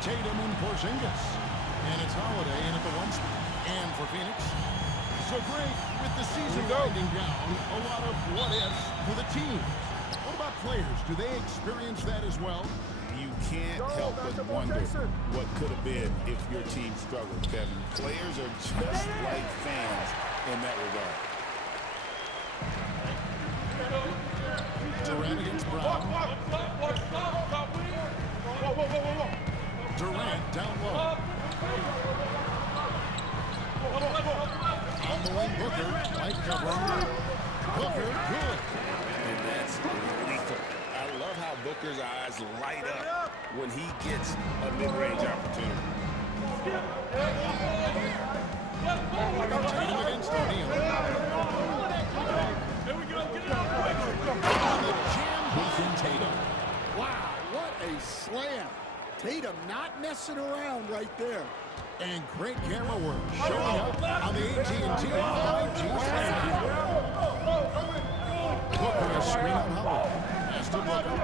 Tatum and Porzingis. And it's Holiday in at the one spot. And for Phoenix. So great, with the season winding down, a lot of what-ifs for the teams. What about players? Do they experience that as well? You can't help but wonder what could have been if your team struggled, Kevin. Players are just like fans in that regard. Durant against Brown. Durant down low. On the wing, Booker. Light cover. Booker, good. And that's lethal. I love how Booker's eyes light up when he gets a mid-range opportunity. Tatum against O'Neal. On the jam behind Tatum. Wow, what a slam. Tatum not messing around right there. And great camera work showing up on the AT&T 5G Slam Cube. Booker a screen on Howard. Pass to Booker.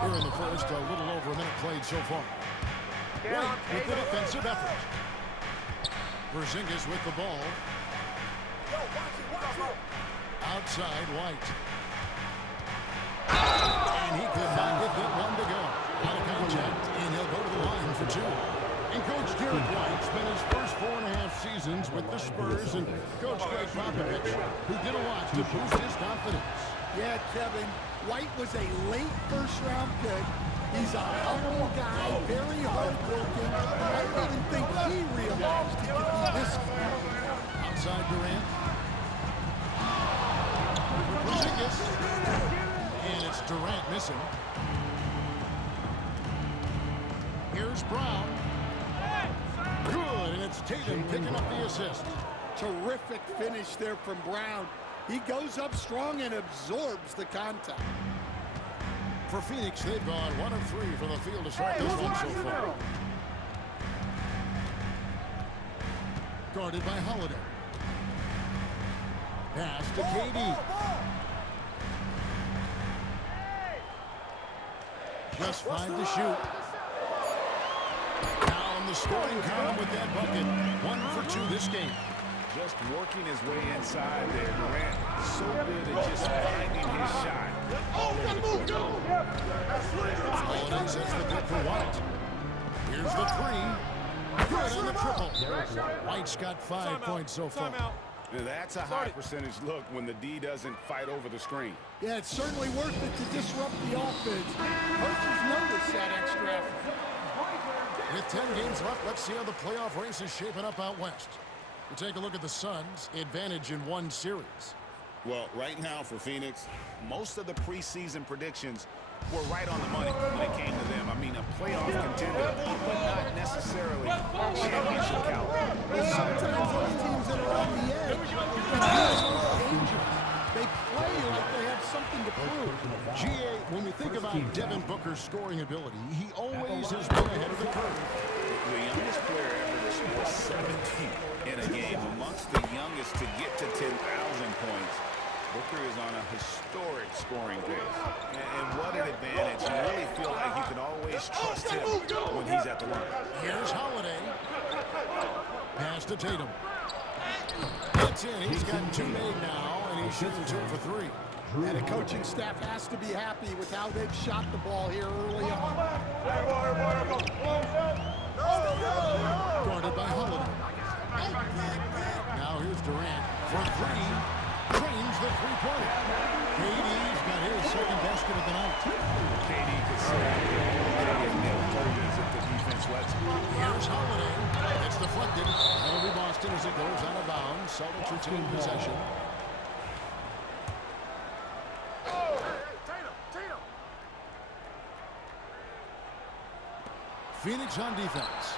Here in the first, a little over a minute played so far. White with the defensive effort. Porzingis with the ball. Outside White. And he could not get that one to go. Out of contact, and he'll go to the line for two. And Coach Derek White spent his first 4.5 seasons with the Spurs and Coach Greg Popovich, who did a lot to boost his confidence. Yeah, Kevin, White was a late first-round pick. He's a humble guy, very hard-working. I don't even think he realized he could be this good. Outside Durant. Porzingis. And it's Durant missing. Here's Brown. Good, and it's Tatum picking up the assist. Terrific finish there from Brown. He goes up strong and absorbs the contact. For Phoenix, they've gone 1 of 3 from the field to start this one so far. Guarded by Holiday. Pass to KD. Just 5 to shoot. Now in the scoring column with that bucket. 1 for 2 this game. Just working his way inside there. Durant so good at just finding his shot. Holiday sets the pick for White. Here's the 3. Good on the triple. White's got 5 points so far. Now that's a high percentage look when the D doesn't fight over the screen. Yeah, it's certainly worth it to disrupt the offense. Coaches notice that extra effort. With 10 games left, let's see how the playoff race is shaping up out west. We take a look at the Suns' advantage in one series. Well, right now for Phoenix, most of the preseason predictions were right on the money when it came to them. I mean, a playoff contender, but not necessarily championship caliber. Well, sometimes those teams that are on the edge are dangerous. They play like they have something to prove. GA, when we think about Devin Booker's scoring ability, he always has been ahead of the curve. The youngest player ever to score 17 in a game, amongst the youngest to get to 10,000 points. Booker is on a historic scoring pace. And what an advantage. You really feel like you can always trust him when he's at the line. Here's Holiday. Pass to Tatum. That's in. He's got 2 made now, and he's shooting 2 for 3. And the coaching staff has to be happy with how they've shot the ball here early on. Guarded by Holiday. Now here's Durant for 3. Drains the three-pointer. KD's got his second basket of the night. KD could say if the defense lets him. Here's Holiday. It's deflected. That'll be Boston as it goes out of bounds. Celtics retain possession. Phoenix on defense.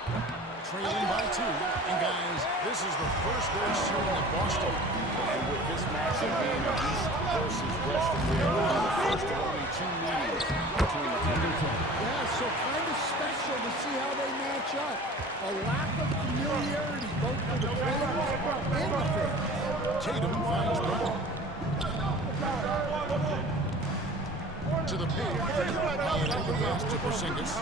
Trailing by 2. And guys, this is the first they're seeing of Boston. And with this matchup being East versus West, we're the first of only 2 meetings between the two. Yeah, so kind of special to see how they match up. A lack of familiarity both for the players and the fans. Tatum finds Brown. To the paint. And the pass to Porzingis.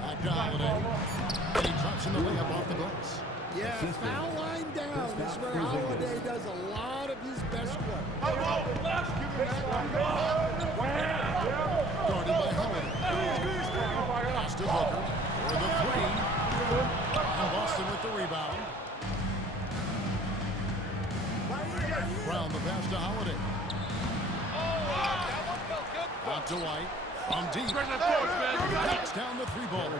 Back to Holiday. And he drops in the layup off the glass. Yeah, foul line down is where Holiday does a lot of his best work. Guarded by Holiday. Pass to Booker for the three. And Boston with the rebound. Brown the pass to Holiday. Out to White. From deep. Knocks down the three ball.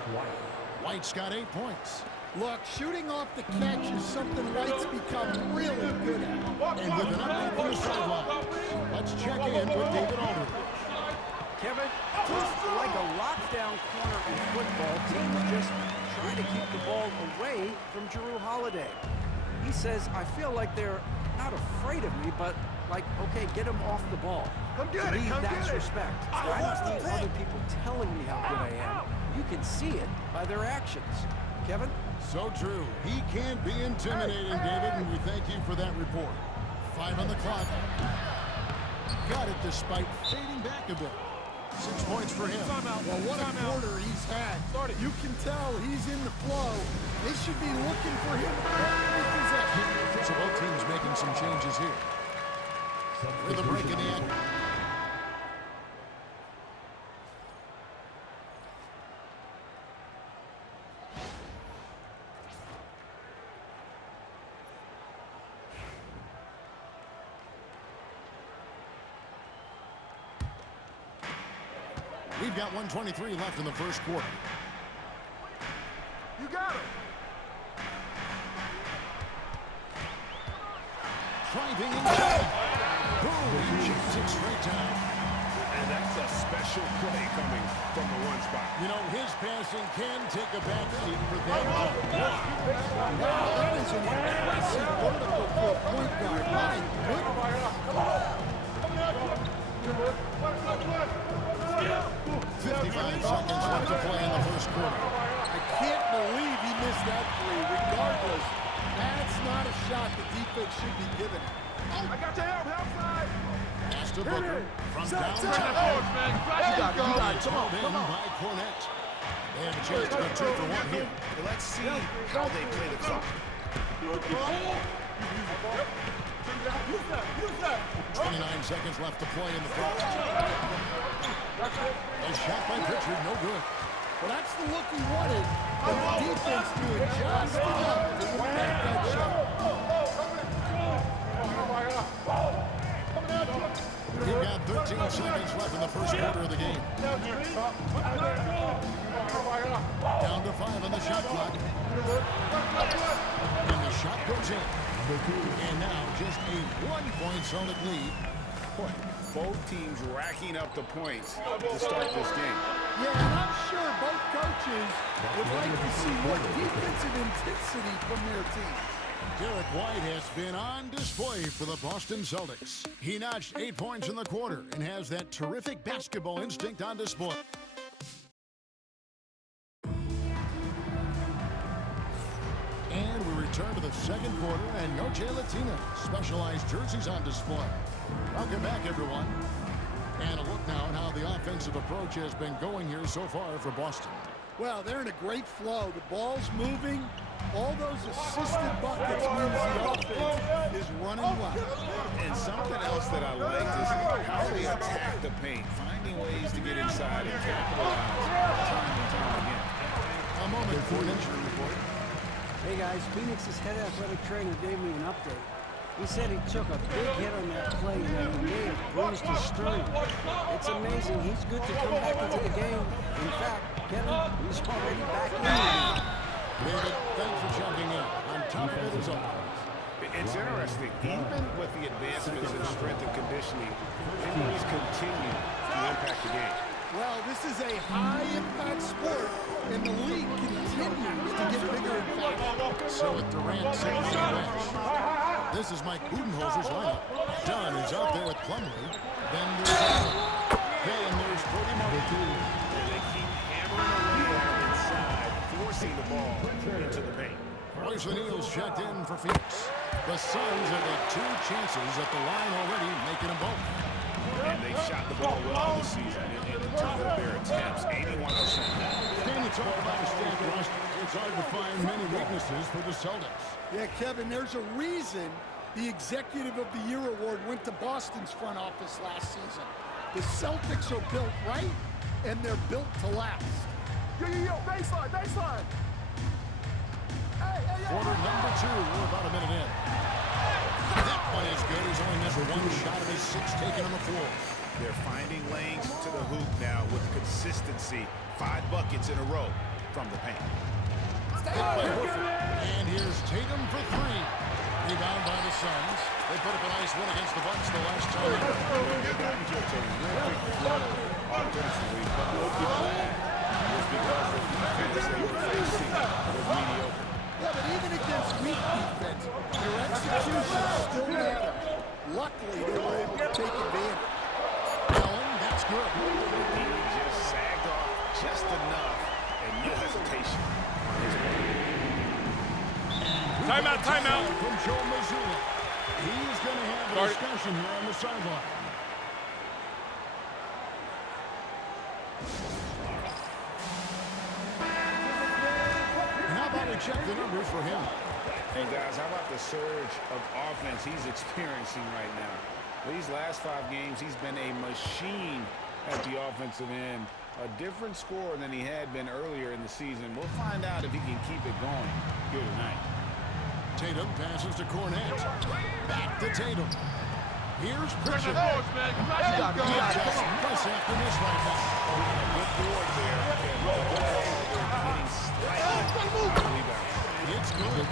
White's got 8 points. Look, shooting off the catch is something White's become really good at. And with an update from the sideline, let's check in with David Aldridge. Kevin, just like a lockdown corner in football, teams just try to keep the ball away from Jrue Holiday. He says, I feel like they're not afraid of me, but like, okay, get him off the ball. To me, that's respect. I don't need other people telling me how good I am. You can see it by their actions. Kevin? So true. He can't be intimidating, David, and we thank you for that report. 5 on the clock. Got it despite fading back a bit. 6 points for him. Well, what a quarter he's had. You can tell he's in the flow. They should be looking for him every possession. So both teams making some changes here. With a break in the end. We've got 1:23 left in the first quarter. You got it. Driving inside. Boom! He shoots it straight down. And that's a special play coming from the one spot. You know, his passing can take a back seat for that. Wow, that is an impressive vertical for a point guard. My goodness. 55 seconds left to play in the first quarter. I can't believe he missed that three. Regardless, that's not a shot the defense should be giving him. I got your help side. Pass to Booker from downtown. You got it. Come on, by Cornette. They have a chance to go 2 for 1 here. Let's see how they play the clock. 29 seconds left to play in the first. A shot by Pritchard, no good. Well, that's the look he wanted, but the defense doing just enough to make that shot. We've got 13 seconds left in the first quarter of the game. Down to 5 on the shot clock. And the shot goes in. And now just a 1-point Celtic lead. Boy, both teams racking up the points to start this game. Yeah, and I'm sure both coaches would like to see more defensive intensity from their team. Derek White has been on display for the Boston Celtics. He notched 8 points in the quarter and has that terrific basketball instinct on display. And we return to the second quarter, and Noche Latina specialized jerseys on display. Welcome back, everyone. And a look now at how the offensive approach has been going here so far for Boston. Well, they're in a great flow. The ball's moving. All those assisted buckets means the offense is running well. And something else that I liked is how they attack the paint, finding ways to get inside and capitalize time and time again. A moment for an injury report. Hey guys, Phoenix's head athletic trainer gave me an update. He said he took a big hit on that play and that he may have bruised his sternum. It's amazing. He's good to come back into the game. In fact, Kevin, he's already back in the game. David, thanks for checking in. On top of it as always. It's interesting. Even with the advancements in strength and conditioning, injuries continue to impact the game. Well, this is a high-impact sport, and the league continues to get bigger and faster. So with Durant sitting on the bench, this is Mike Budenholzer's lineup. Dunn is out there with Plumlee. Then there's Allen. Then there's Cody Martin. They keep hammering away inside, forcing the ball into the paint. Royce O'Neal's checked in for Phoenix. The Suns have had 2 chances at the line already, making them both. And they shot the ball well this season in terms of their attempts, 81%. Can you talk about a stacked roster? It's hard to find many weaknesses for the Celtics. Yeah, Kevin, there's a reason the Executive of the Year award went to Boston's front office last season. The Celtics are built right, and they're built to last. Yo, baseline. Quarter number 2, we're about a minute in. That one is good. He's only missed 1 shot of his 6 taken on the floor. They're finding lanes to the hoop now with consistency. 5 buckets in a row from the paint. And here's Tatum for 3. Rebound by the Suns. They put up a nice one against the Bucks the last time. They got into a terrific flow offensively, but what we lacked was because the defense they were facing was mediocre. Yeah, but even against weak defense, their execution still matters. Luckily, they were able to take advantage. Allen, that's good. He just sagged off just enough, and no hesitation on his part. Timeout. From Joe Mazzulla. He's going to have a discussion here on the sideline. And how about we check the numbers for him? Hey, guys, how about the surge of offense he's experiencing right now? These last 5 games, he's been a machine at the offensive end. A different score than he had been earlier in the season. We'll find out if he can keep it going here tonight. Tatum passes to Cornette. Back to Tatum. Here's Pritchard. Just Miss after miss right now. Good board there. Getting slightly rebound. It's good.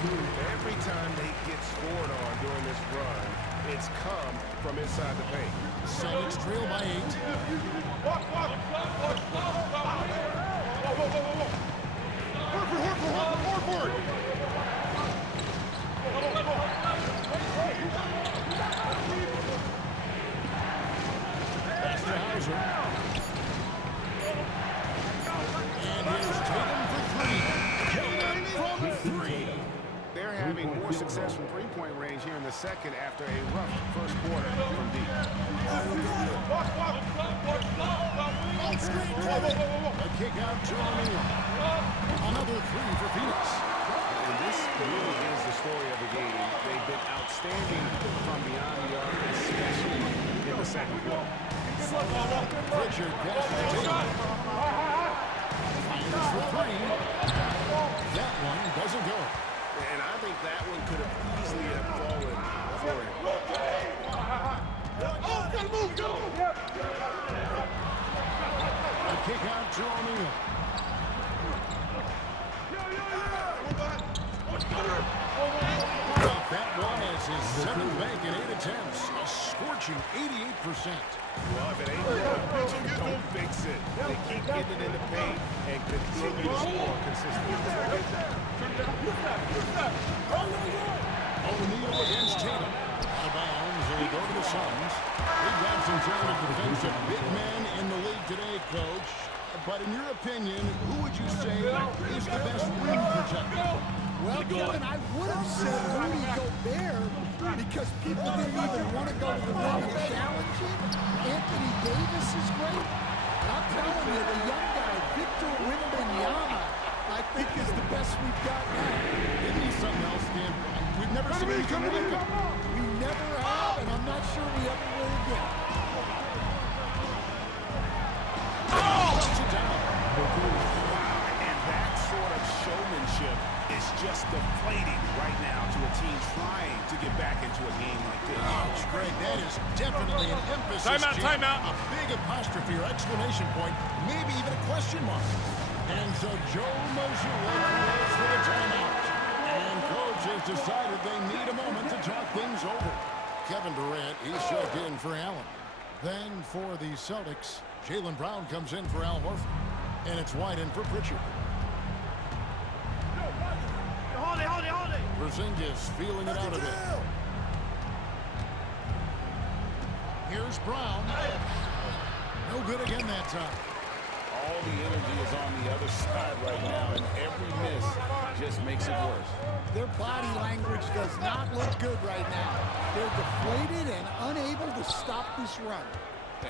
Every time they get scored on during this run, it's come from inside the paint. Celtics trail by 8. Pass to Hauser. And here's Tatum for 3. Tatum from 3. They're having more success from three-point range here in the second after a rough first quarter from deep. A kick out to O'Neal. Another 3 for Phoenix. And this really is the story of the game. They've been outstanding from beyond the arc, especially in the second quarter. Pritchard passes to Tatum. Fires for 3. That one doesn't go. And I think that one could have easily have fallen for him. A kick out to O'Neal. Got that one as his 7th bank in 8 attempts. A scorching 88%. Well, if it ain't broken, don't fix it. They keep getting it in the paint and continue to score consistently. O'Neal against Tatum. Out of bounds, and we go to the Suns. He grabs some time to defend a big man in the league today, Coach. But in your opinion, who would you say is the best rim protector? Well, Kevin, I would have said Rudy Gobert because people didn't even want to go to the rim and challenge him. Anthony Davis is great. But I'm telling you, the young guy, Victor Wembanyama, I think is the best we've got now. Isn't he something else, Dan? We've never seen anything like him. We never have, and I'm not sure we ever will again. Puts it down. And that sort of showmanship is just deflating right now to a team trying to get back into a game like this. Ouch, Greg, that is definitely an emphasis. Timeout. A big apostrophe or exclamation point, maybe even a question mark. And so Joe Mazzulla goes for the timeout. And Coach has decided they need a moment to talk things over. Kevin Durant, he's shoved in for Allen. Then for the Celtics, Jaylen Brown comes in for Al Horford. And it's White in for Pritchard. Hold it. Porzingis feeling it out a bit. Here's Brown. No good again that time. all the energy is on the other side right now, and every miss just makes it worse. Their body language does not look good right now. They're deflated and unable to stop this run.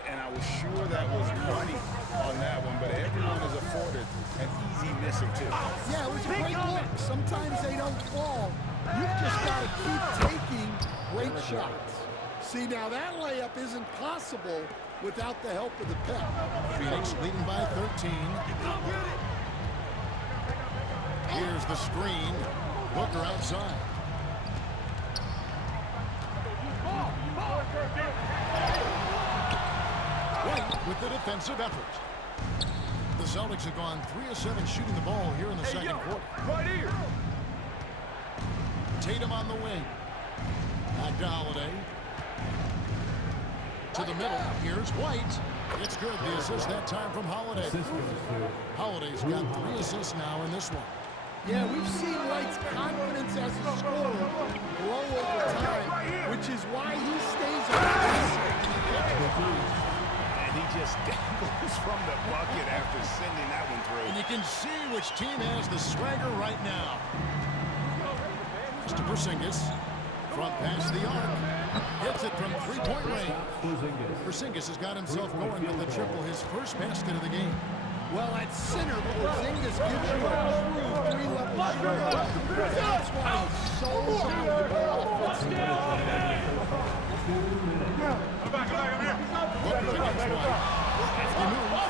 And I was sure that was money on that one, but everyone is afforded an easy miss or two. Yeah, it was a great look. Sometimes they don't fall. You've just got to keep taking great shots. See, now that layup isn't possible without the help of the pep. Phoenix leading by 13. Here's the screen. Booker outside. White with the defensive effort. The Celtics have gone 3 of 7 shooting the ball here in the second quarter. Right here. Tatum on the wing. Back to Holiday. To the middle. Here's White. It's good. The assist that time from Holiday. Holiday's got 3 assists now in this one. Yeah, we've seen White's confidence as a scorer grow over time, which is why he stays on the And he just dangles from the bucket after sending that one through. And you can see which team has the swagger right now. Mr. Porzingis, front past the arc. Hits it from three-point range. Porzingis has got himself going with the triple, his first basket of the game. Well, at center, Porzingis gives you a true three-level shooter. That's why he's so valuable offensively. Booker against White. He moves.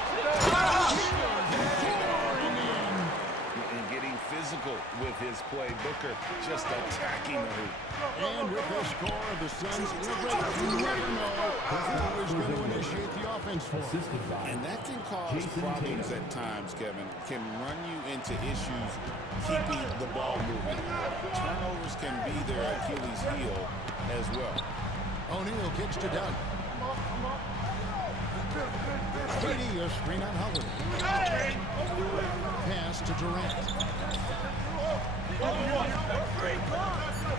And getting physical with his play. Booker just attacking the hoop. And with the score of the Suns, you never know who is going to initiate the offense for him. And that can cause problems at times, Kevin. Can run you into issues keeping the ball moving. Turnovers can be their Achilles heel as well. O'Neal kicks to Doug. KD, a screen on Holiday. Pass to Durant.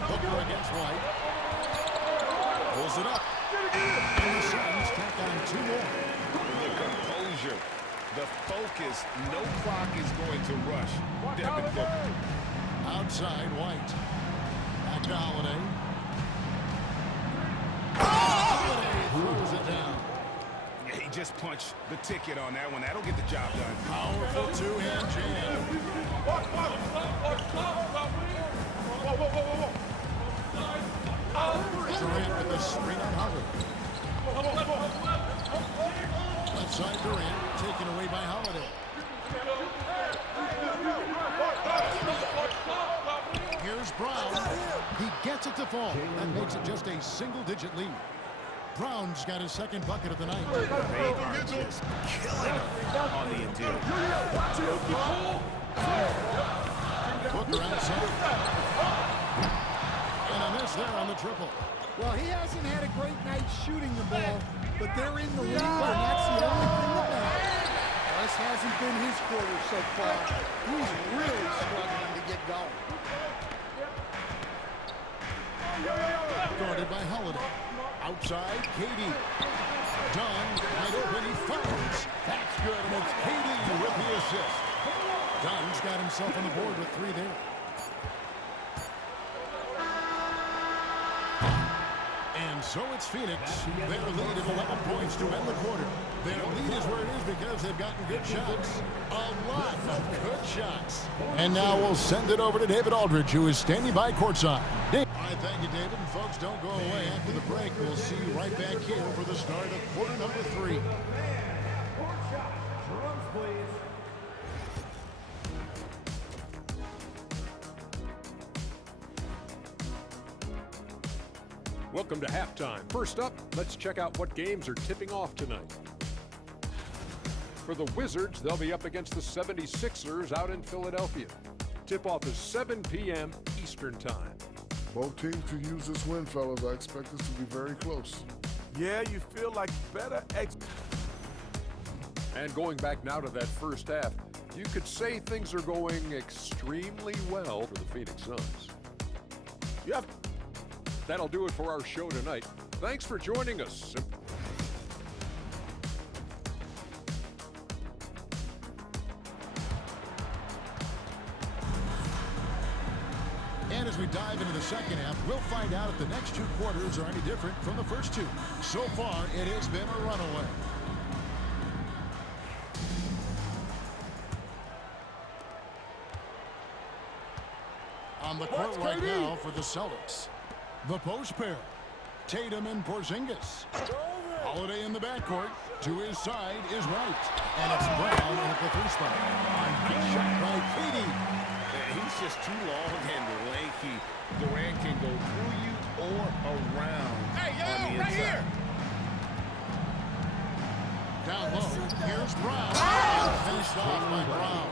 Booker against White. Pulls it up. And the Suns tack on 2 more. The composure, the focus, no clock is going to rush Devin Booker. Outside, White. Back to Holiday. Holiday throws it down. Yeah, he just punched the ticket on that one. That'll get the job done. Powerful two-hand jam. Durant with the screen on Holiday. Left side Durant, taken away by Holiday. Here's Brown. He gets it to fall. That makes it just a single-digit lead. Brown's got his second bucket of the night. They are just killing on the interior. Booker outside. And a miss there on the triple. Well, he hasn't had a great night shooting the ball, but they're in the lead, and that's the only thing that matters. This hasn't been his quarter so far. He's really struggling to get going. Guarded by Holiday. Outside, KD. Dunn, wide open, he fires. That's good, and it's KD with the assist. Dunn's got himself on the board with 3 there. And so it's Phoenix. Their lead at 11 points to end the quarter. Their lead is where it is because they've gotten good shots. A lot of good shots. And now we'll send it over to David Aldridge, who is standing by courtside. All right, thank you, David. And folks, don't go away. After the break, we'll see you right back here for the start of quarter number 3. Welcome to halftime. First up, let's check out what games are tipping off tonight. For the Wizards, they'll be up against the 76ers out in Philadelphia. Tip-off is 7 p.m. Eastern Time. Both teams could use this win, fellas. I expect this to be very close. Yeah, you feel like better And going back now to that first half, you could say things are going extremely well for the Phoenix Suns. Yep. That'll do it for our show tonight. Thanks for joining us. we dive into the second half, we'll find out if the next two quarters are any different from the first two. So far, it has been a runaway. On the court right now for the Celtics. The post pair. Tatum and Porzingis. Holiday in the backcourt. To his side is White. And it's Brown at the three spot. A nice shot by KD. He's just too long and lanky. Durant can go through you or around on the inside. Here. Down low. Here's Brown. And finished off by Brown.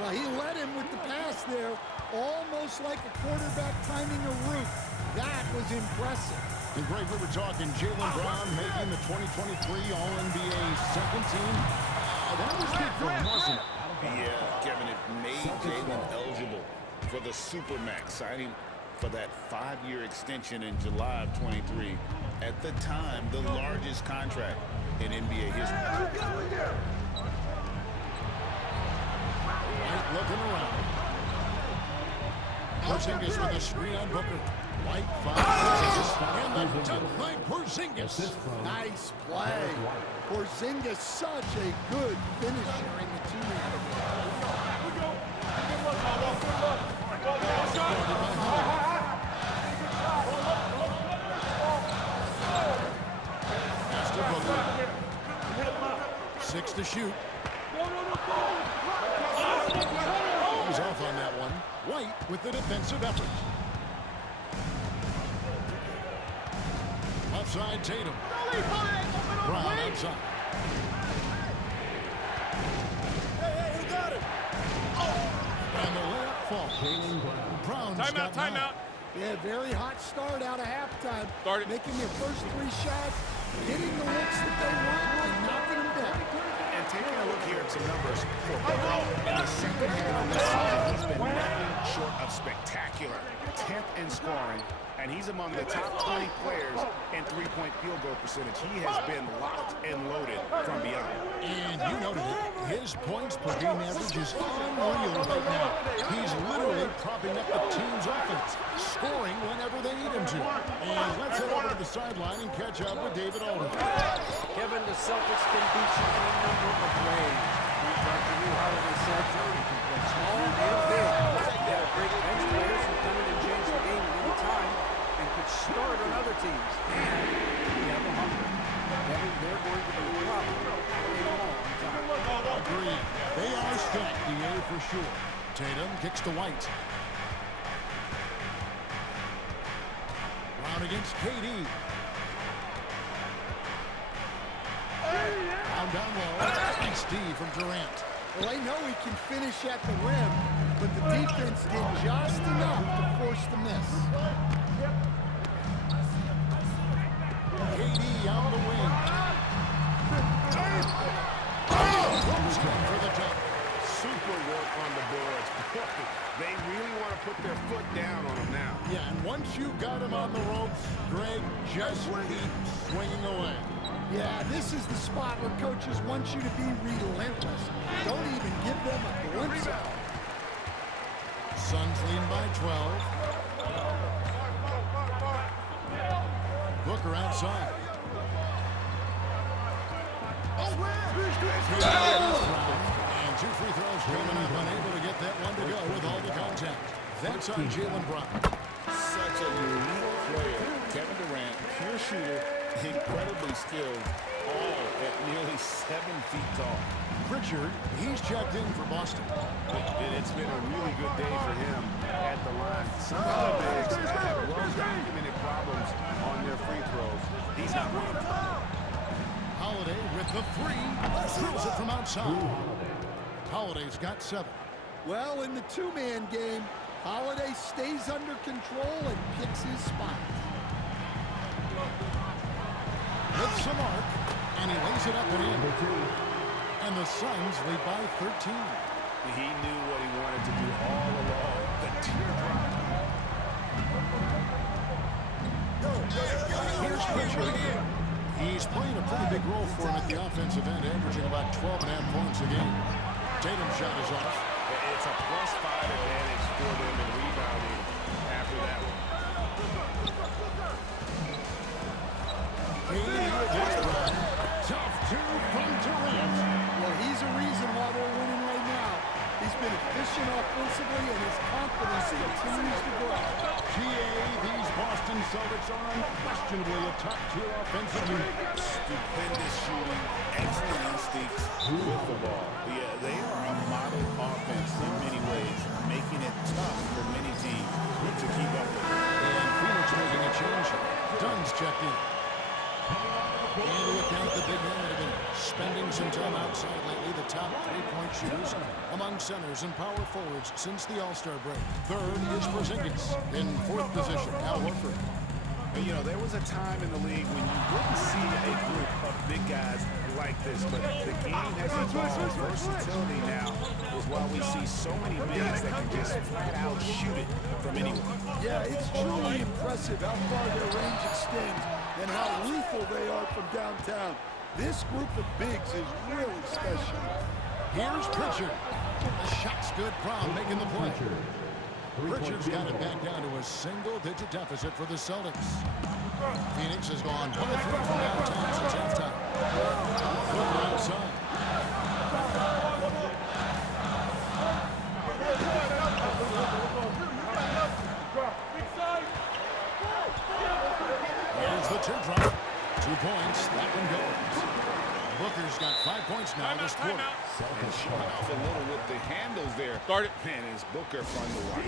Well, he led him with the pass there, almost like a quarterback timing a route. That was impressive. And Greg, we were talking Jaylen Brown making the 2023 All-NBA second team. That was big for him, wasn't it? Yeah, Kevin, it made Jaylen eligible for the Supermax, signing for that 5-year extension in July of 23. At the time, the largest contract in NBA history. White looking around. Porzingis with a screen on Booker. White finds Porzingis. And the dunk by Porzingis. Nice play. Porzingis, such a good finisher in the two-man. Pass to Booker. 6 to shoot. He's off on that one. White with the defensive effort. Outside Tatum. Brown outside. Who got it? And the layup falls. Brown's got Timeout. Yeah, very hot start out of halftime. Started. Making their first 3 shots, getting the looks that they want, and knocking them down. And taking a look here at some numbers for Booker in the second half of this season, he's been nothing short of spectacular. 10th in scoring, and he's among the top 20 players in three-point field goal percentage. He has been locked and loaded from beyond. And you noted it. His points per game average is unreal right now. He's literally propping up the team's offense, scoring whenever they need him to. And let's head over to the sideline and catch up with David Alden. Kevin, the Celtics can beat you in a number of ways. Dr. Drew Holiday said you can play small and big. You have great bench players who come in and change the game at any time and could start on other teams. And you have a hunger. Kevin, they're going to be a problem for a long time. Agreed. They are stacked, DA, for sure. Tatum kicks to White. Brown against KD. Down low. Nice D from Durant. Well, they know he can finish at the rim, but the defense did just enough to force the miss. KD on the wing. Goes in for the dunk. Super work on the boards. They really want to put their foot down on him now. Yeah, and once you've got him on the ropes, Greg, just keep swinging away. Yeah, this is the spot where coaches want you to be relentless. Don't even give them a glimpse of it. Suns lead by 12. Booker outside. And 2 free throws coming up, unable to get that one to go with all the contact. That's on Jaylen Brown. Such a unique player. Kevin Durant, pure shooter, incredibly skilled, all at nearly 7 feet tall. Pritchard, he's checked in for Boston. It's been a really good day for him at the line. Some of the bigs have well-documented problems on their free throws. He's not one of them. Holiday with the 3, drills it from outside. Holiday's got 7. Well, in the two-man game, Holiday stays under control and picks his spot. With some arc, and he lays it up and in. And the Suns lead by 13. He knew what he wanted to do all along. The teardrop. Here's Pritchard. He's playing a pretty big role for him at the offensive end, averaging about 12.5 points a game. Tatum's shot is off. It's a +5 advantage for them in rebounding after position offensively, and his confidence continues to grow. GA, these Boston Celtics are unquestionably a top-tier offensive unit. Stupendous shooting, excellent instincts with the ball. Yeah, they are a model offense in many ways, making it tough for many teams to keep up with. And Phoenix making a change. Dunn's checked in. And to account the big men that have been spending some time outside lately, the top three-point shooters among centers and power forwards since the All-Star break. Third is Porzingis. In fourth position, Al Horford. You know, there was a time in the league when you wouldn't see a group of big guys like this, but the game has evolved. Versatility now is why we see so many bigs that can just flat out shoot it from anywhere. Yeah, it's truly impressive how far their range extends and how lethal they are from downtown. This group of bigs is really special. Here's Pritchard. The shot's good. Brown making the play. Pritchard's got it back down to a single-digit deficit for the Celtics. Phoenix has gone 1 of 3 from downtown since halftime. Booker outside. Here's the teardrop. 2 points. That one goes. Booker's got 5 points now this quarter. And showing off a little with the handles there. Start it. Man, is Booker fun to watch.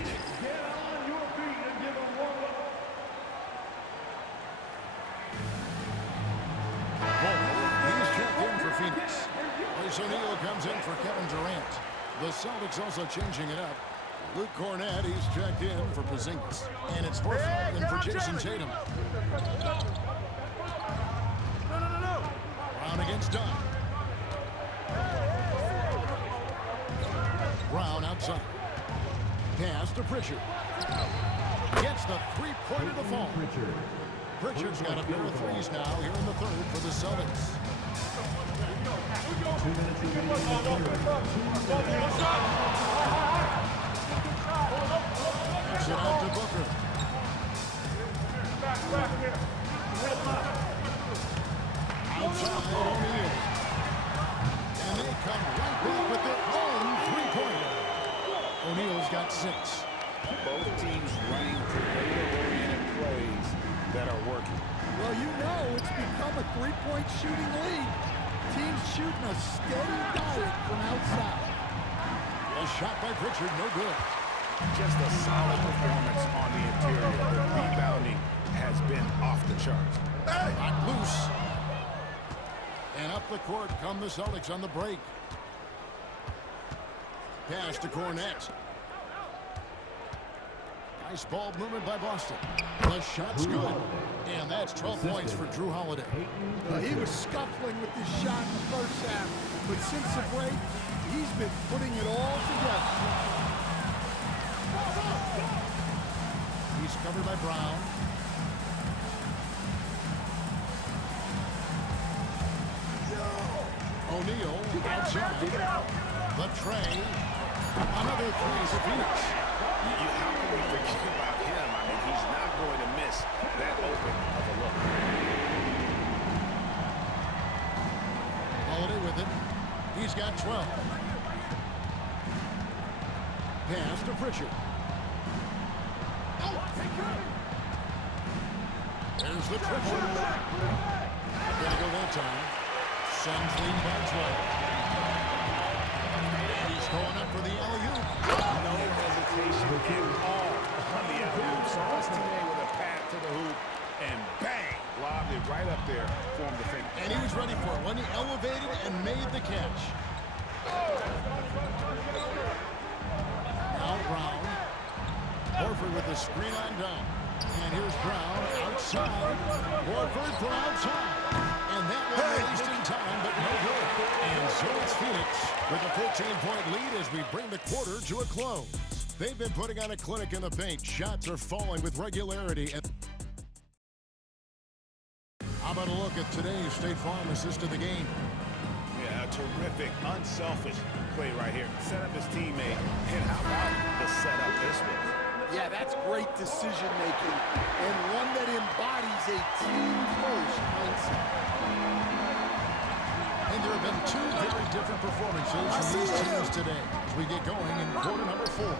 He's checked in for Phoenix. Royce O'Neal comes in for Kevin Durant. The Celtics also changing it up. Luke Cornett, he's checked in for Porzingis. And it's Horford in for Jason Tatum. Brown against Dunn. Brown outside. Pass to Pritchard. Gets the three-pointer to fall. Pritchard's got a pair of threes now here in the third for the Celtics. Pass it out to Booker. Outside O'Neal. And they come right back with their own three-pointer. O'Neal's got 6. Both teams running creative-oriented plays that are working. Well, you know it's become a three-point shooting league. Teams shooting a steady diet from outside. A shot by Pritchard, no good. Just a solid performance on the interior. The rebounding has been off the charts. Not loose. And up the court come the Celtics on the break. Pass to Cornett. Nice ball movement by Boston. The shot's good. And that's 12 points for Jrue Holiday. He was scuffling with his shot in the first half, but since the break, he's been putting it all together. He's covered by Brown. O'Neal outside. The tray. Another 3 for Phoenix. How can we forget about him? I mean, he's not going to miss that open of a look. Holiday with it. He's got 12. Pass to Pritchard. There's the triple. Gonna go that time. Suns lead by 12. He's going up for the alley-oop. No hesitation at all on the alley-oop. Saw his teammate with a pass to the hoop, and bang, lobbed it right up there for him to finish. And he was ready for it when he elevated and made the catch. Now Brown. Horford with the screen on down. And here's Brown outside. Horford from outside. And that one released in time, but no good. And so it's Phoenix with a 14-point lead as we bring the quarter to a close. They've been putting on a clinic in the paint. Shots are falling with regularity. How about a look at today's State Farm assist of the game? Yeah, a terrific, unselfish play right here. Set up his teammate, and how about the setup this was? Yeah, that's great decision-making, and one that embodies a team-first mindset. And there have been 2 very different performances from these teams today. we get going in quarter number 4.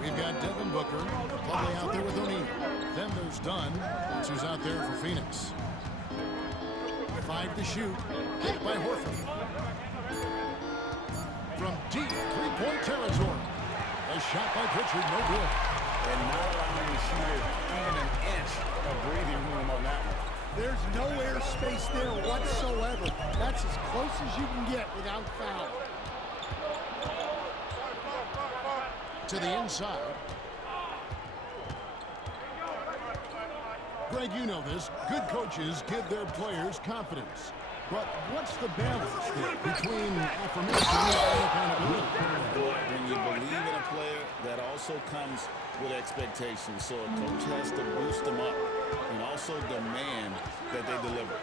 We've got Devin Booker, probably out there with O'Neal. Then there's Dunn. That's who's out there for Phoenix. 5 to shoot. Hit by Horford. From deep three-point territory. A shot by Pritchard, no good. And not allowing the shooter even an inch of breathing room on that one. There's no airspace there whatsoever. That's as close as you can get without foul. To the inside. Greg, you know this. Good coaches give their players confidence. But what's the balance between affirmation and accountability? When you believe in a player, that also comes with expectations. So a coach has to boost them up and also demand that they deliver.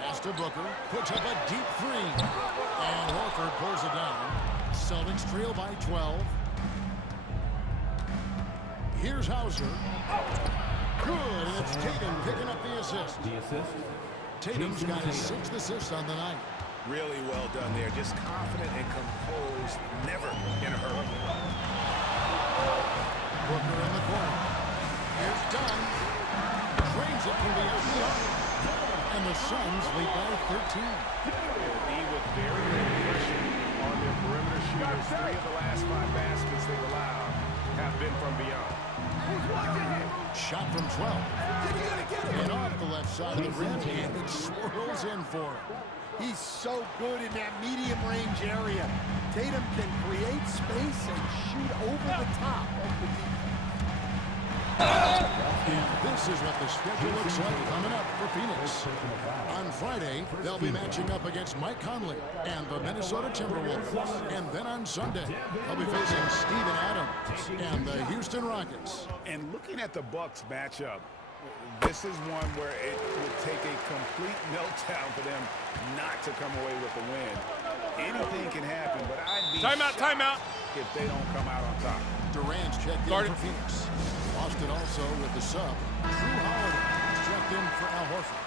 Pass to Booker, puts up a deep 3. And Horford pulls it down. Celtics trail by 12. Here's Hauser. Good, and it's Tatum picking up the assist. Tatum's got his 6th assist on the night. Really well done there. Just confident and composed, never in a hurry. Booker in the corner. Here's Dunn. Drains it from the outside. And the Suns lead by 13. Be with very little pressure on their perimeter shooters. 3 of the last 5 baskets they've allowed have been from beyond. Shot from 12. And off the left side of the rim, and it swirls in for him. He's so good in that medium range area. Tatum can create space and shoot over the top of the defense. And this is what the schedule looks like coming up for Phoenix. On Friday, they'll be matching up against Mike Conley and the Minnesota Timberwolves. And then on Sunday, they'll be facing Steven Adams and the Houston Rockets. And looking at the Bucks matchup, this is one where it would take a complete meltdown for them not to come away with a win. Anything can happen, but I'd be Timeout. if they don't come out on top. Durant's checked in for Phoenix. Boston also with the sub. Drew Holiday checked in for Al Horford.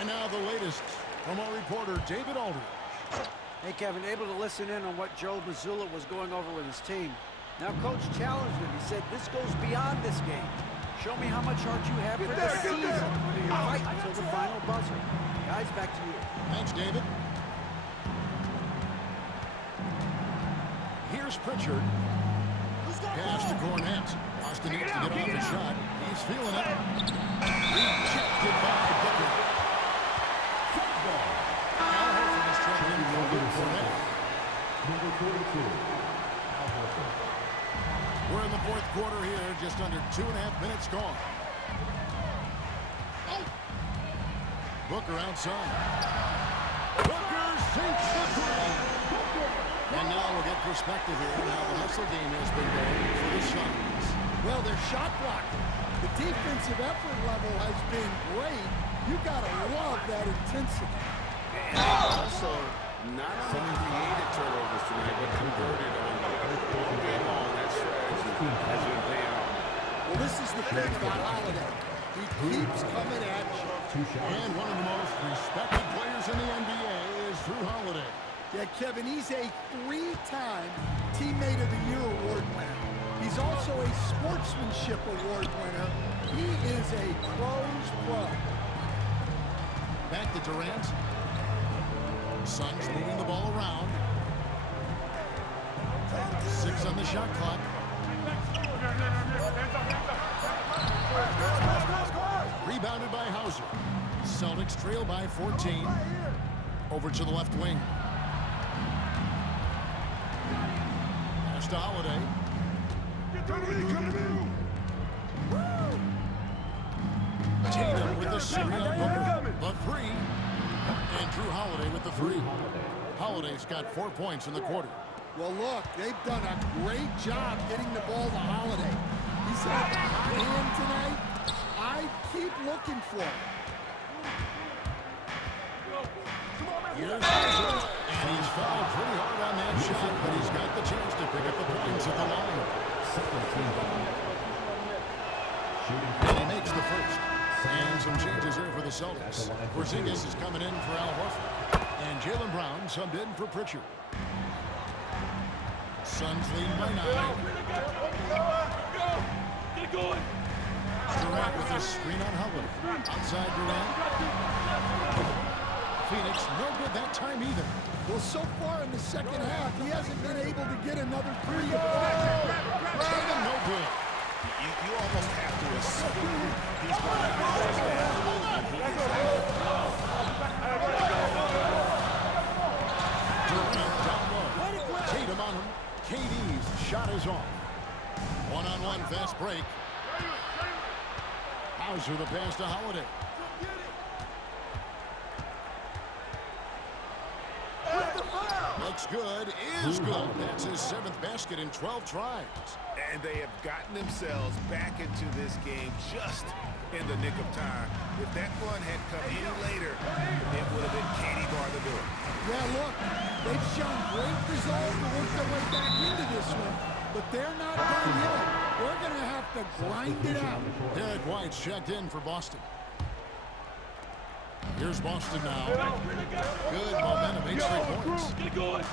And now the latest from our reporter, David Aldridge. Hey, Kevin, able to listen in on what Joe Mazzulla was going over with his team. Now, Coach challenged him. He said, this goes beyond this game. Show me how much heart you have for the season. Fight until the final buzzer. Guys, back to you. Thanks, David. Here's Pritchard. Pass to Cornette. Boston needs to get off his shot. He's feeling it. Rejected by Booker. Al Horford is checked in for Cornette. Number 42, Al Horford. We're in the 4th quarter here, just under 2.5 minutes gone. Booker outside. Booker sinks the 3. And now we'll get perspective here on how the hustle game has been going for the Suns. Well, their shot blocking. The defensive effort level has been great. You gotta love that intensity. And also, not only created turnovers tonight, but converted on them. Game on that strategy has been paying off. Well, this is the thing about Holiday. He keeps coming at you. And one of the most respected players in the NBA is Drew Holiday. Yeah, Kevin, he's a 3-time Teammate of the Year award winner. He's also a Sportsmanship Award winner. He is a pros pro. Back to Durant. Suns moving the ball around. 6 on the shot clock. Rebounded by Hauser. Celtics trail by 14. Over to the left wing. Pass to Holiday. Tatum with the series on Booker. The 3. And Drew Holiday with the 3. Holiday's got 4 points in the quarter. Well, look, they've done a great job getting the ball to Holiday. He's had the hot hand tonight. I keep looking for him. Here's Hauser, and he's fouled pretty hard on that shot, but he's got the chance to pick up the points at the line. And he makes the first. And some changes here for the Celtics. Porzingis is coming in for Al Horford. And Jaylen Brown subbed in for Pritchard. Suns lead by 9. Get going. Durant with a screen on Howard. Outside Durant. Phoenix no good that time either. Well, so far in the second half, he hasn't been able to get another three. Tatum no good. You almost have to assume he's going to finish that move when he is out. Durant down low. Tatum on him. KD's shot is off. One-on-one fast break. Hauser the pass to Holiday. Looks good, is good. That's his 7th basket in 12 tries. And they have gotten themselves back into this game just in the nick of time. If that one had come any later, it would have been Katie Bar to do it. Yeah, look, they've shown great resolve to work their way back into this one, but they're not done yet. We're going to have to grind it out. Derek White's checked in for Boston. Here's Boston now. Good momentum, 8 straight points. Get going.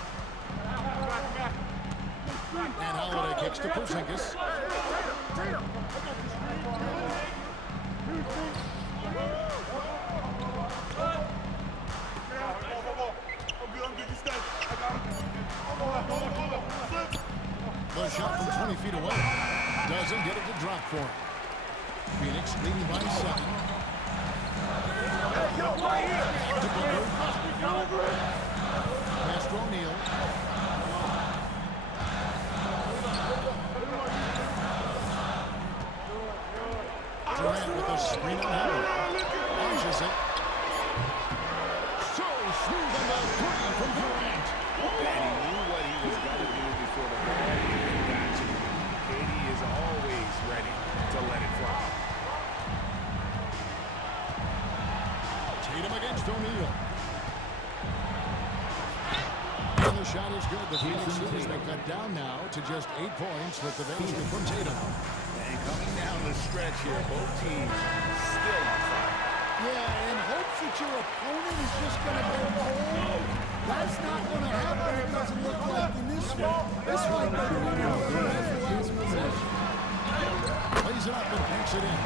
And Holiday kicks to Porzingis. The shot from 20 feet away. Doesn't get it to drop for him. Phoenix leading by 7. To Booker. Pass to O'Neal. Durant with a screen on Howard. Launches it. So smooth on the 3 from Durant. And he knew what he was going to do before the ball even got to him. Katie is always ready to let it fly. Tatum against O'Neal. And the shot is good. The Phoenix Suns have cut down now to just 8 points with the basket from Tatum. And coming down the stretch here, both teams still on fire. Yeah, and hopes that your opponent is just going to go cold. That's not going to happen. It doesn't look like in this one. This might be the winner of the last possession. Plays it up and banks it in.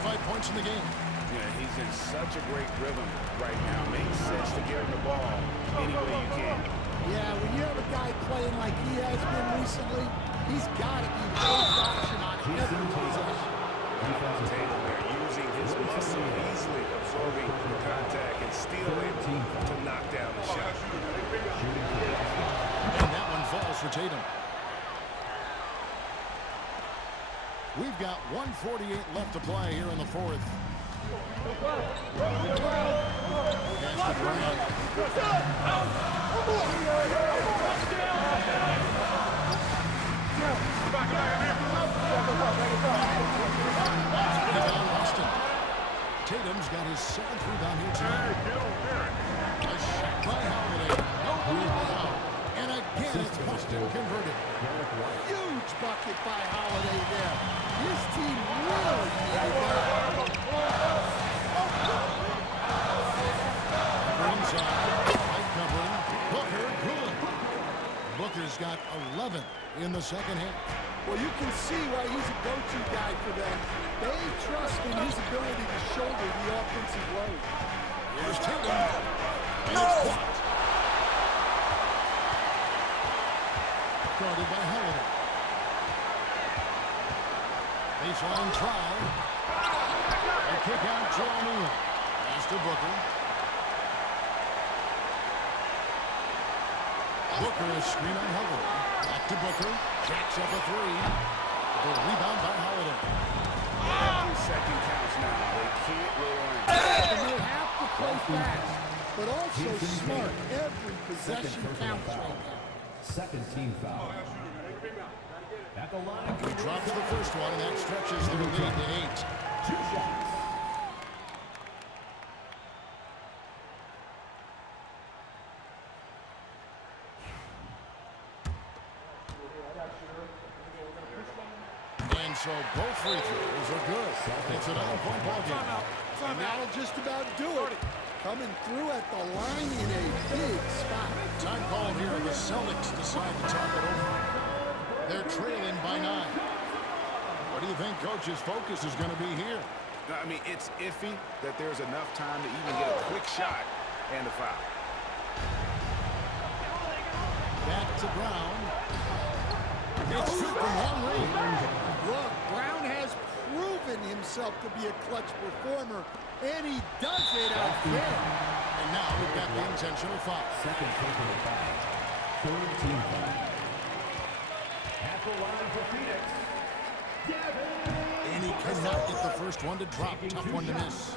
25 points in the game. Yeah, he's in such a great rhythm right now. Makes sense to get him the ball any way you can. Yeah, when you have a guy playing like he has been recently, he's got to be first option on every possession. Tatum there using his muscle, easily absorbing the contact and still able to knock down the shot. And that one falls for Tatum. We've got 1:48 left to play here in the 4th. Pass to Durant. Rebound Boston. Tatum's got his 7th rebound here tonight. A shot by Holiday. No rebound. And again, it's Boston converted. Huge bucket by Holiday there. His team really needed that. Inside. Right covering. Booker, good. Booker's got 11 in the second half. Well, you can see why he's a go-to guy for them. They trust in his ability to shoulder the offensive load. Here's Tatum. And it's blocked. Guarded by Holiday. Baseline try. A kick out to O'Neal. Pass to Booker. Booker is screen on Howard. Back to Booker. Jacks up a 3. The rebound by Holiday. Every second counts now. They can't rewind. And they have to play fast, but also smart. Every possession counts right now. Second team foul. At the line. He drops the first one, and that stretches their lead to 8. 2 shots. And so both free throws are good. It's an 11-point ball game. And that'll just about do it. Coming through at the line in a big spot. Time called here. The Celtics decide to talk it over. They're trailing by 9. What do you think Coach's focus is going to be here? I mean, it's iffy that there's enough time to even get a quick shot and a foul. Back to Brown. It's shoot from long range. Look, Brown has proven himself to be a clutch performer, and he does it out there. And now we've got the intentional foul. Second personal foul. Third team foul. At the line for Phoenix, And he cannot get the first one to drop. Tough one to miss.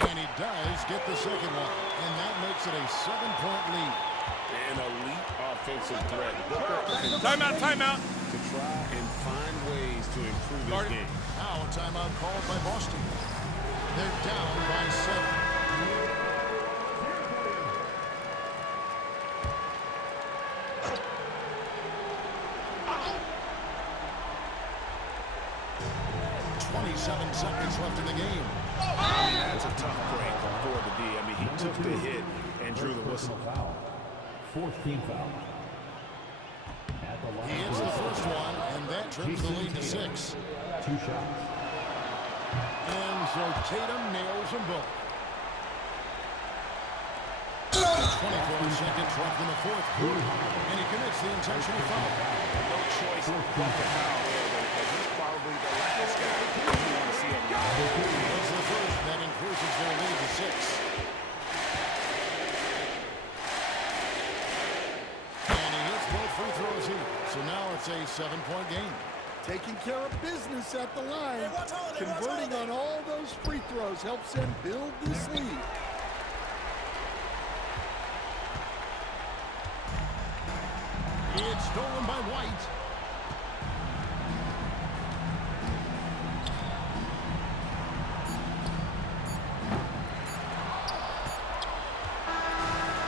And he does get the second one. And that makes it a 7-point lead. An elite offensive threat. Timeout. To try and find ways to improve his game. Now a timeout called by Boston. They're down by 7. 27 seconds left in the game. I mean, that's a tough break for the D. I mean, he took the hit and drew the whistle. foul. Fourth team foul. At the line He hits the first one, and that trims the lead to 6. 2 shots. And so Tatum nails them both. 24 seconds left in the fourth quarter, and he commits the intentional foul. No choice but the foul there, but he's probably the last guy you want to see him. That's the first. That increases their lead to 6. And he hits both free throws here. So now it's a 7-point game. Taking care of business at the line. Converting on all those free throws helps them build this lead. It's stolen by White.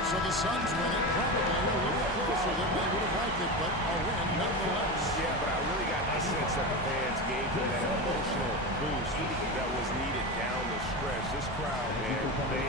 So the Suns win it, probably a little closer than they would have liked it, but a win nonetheless. Yeah, but I really got the sense that the fans gave them that emotional boost that was needed down the stretch. This crowd, man, they